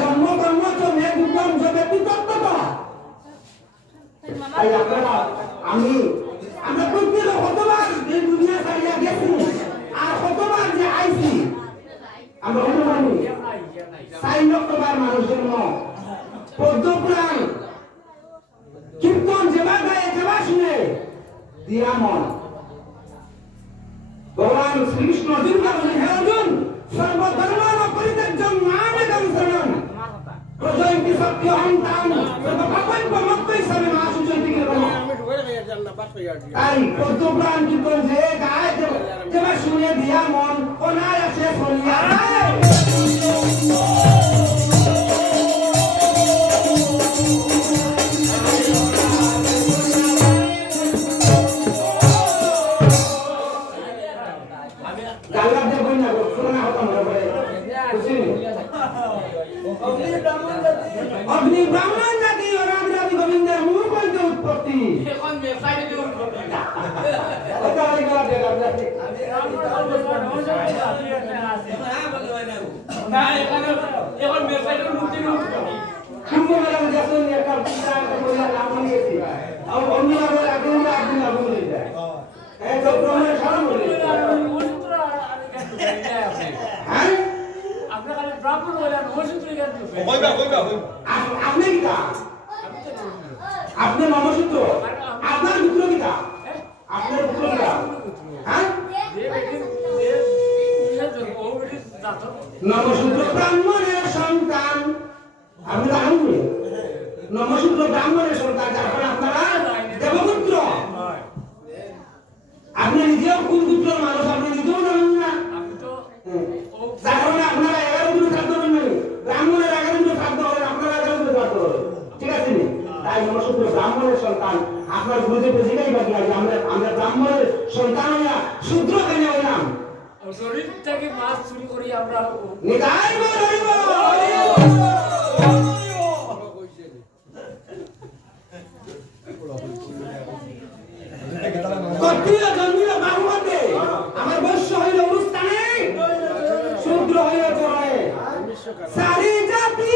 জন্ম কর্ম চলে বিক্রম চলে বিতর্ক তাই আপনারা আমরা প্রত্যেক কতবার এই দুনিয়া ছাড়িয়া গেছি আর কতবার যে আইছি আমরা অনুমানি 4 লক্ষবার মানুষ জন্ম পদ্মপুরাণ কীর্তন যেবা গায়ে যেবা শুনে দিয়া মন ভগবান শ্রীকৃষ্ণ অর্জুন বলেন হে অর্জুন সর্বধর্ম পরিত্যাজ্যং মামেকং শরণং প্রজয়ন্তি সত্যহং তাং সর্বপাপঞ্চ মত্তৈ সবে মাসুচন্তি কিরকম তাই পদ্মপুরাণ কীর্তন যে গায়ে যেবা শুনে দিয়া মন অনায়াসে চলিয়া অগ্নি ব্রাহ্মণ জাতি ও রামরাবি গোবিন্দের মুখ হইতে উৎপত্তি এখন ওয়েবসাইটে উৎপত্তি আপনি নমসূত্র আপনার পুত্র কিতা আপনার পুত্র কিতা নমসূত্র ব্রাহ্মণের সন্তান আপনি জানেন নমসূত্র ব্রাহ্মণের সন্তান যার আপনারা দেবপুত্র আপনি নিজেও কোন পুত্র মানুষ আপনি নিজেও জানেন না যার কারণে আপনারা 11 দিন খাদ্য নেবেন ব্রাহ্মণের 11 দিন খাদ্য হবে আপনারা 11 দিন খাদ্য হবে ঠিক আছে নি তাই নমসূত্র ব্রাহ্মণের সন্তান আপনার গুরুদেব জিজ্ঞাসা বাকি আছে আমরা ব্রাহ্মণের সন্তান হইয়া শূদ্র কেন হইলাম শরীর থেকে মাছ চুরি করি আমরা নিতাই বলিব কর্তৃত্ব জন্মিল বাহুমতে আমার বৈশ্য হইল অনুষ্ঠানে শূদ্র হইল চরণে সারি জাতি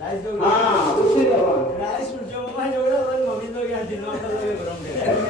রাইস সূর্য মামা जोड़ा और मम्मी तो क्या दिनों का लगे गरम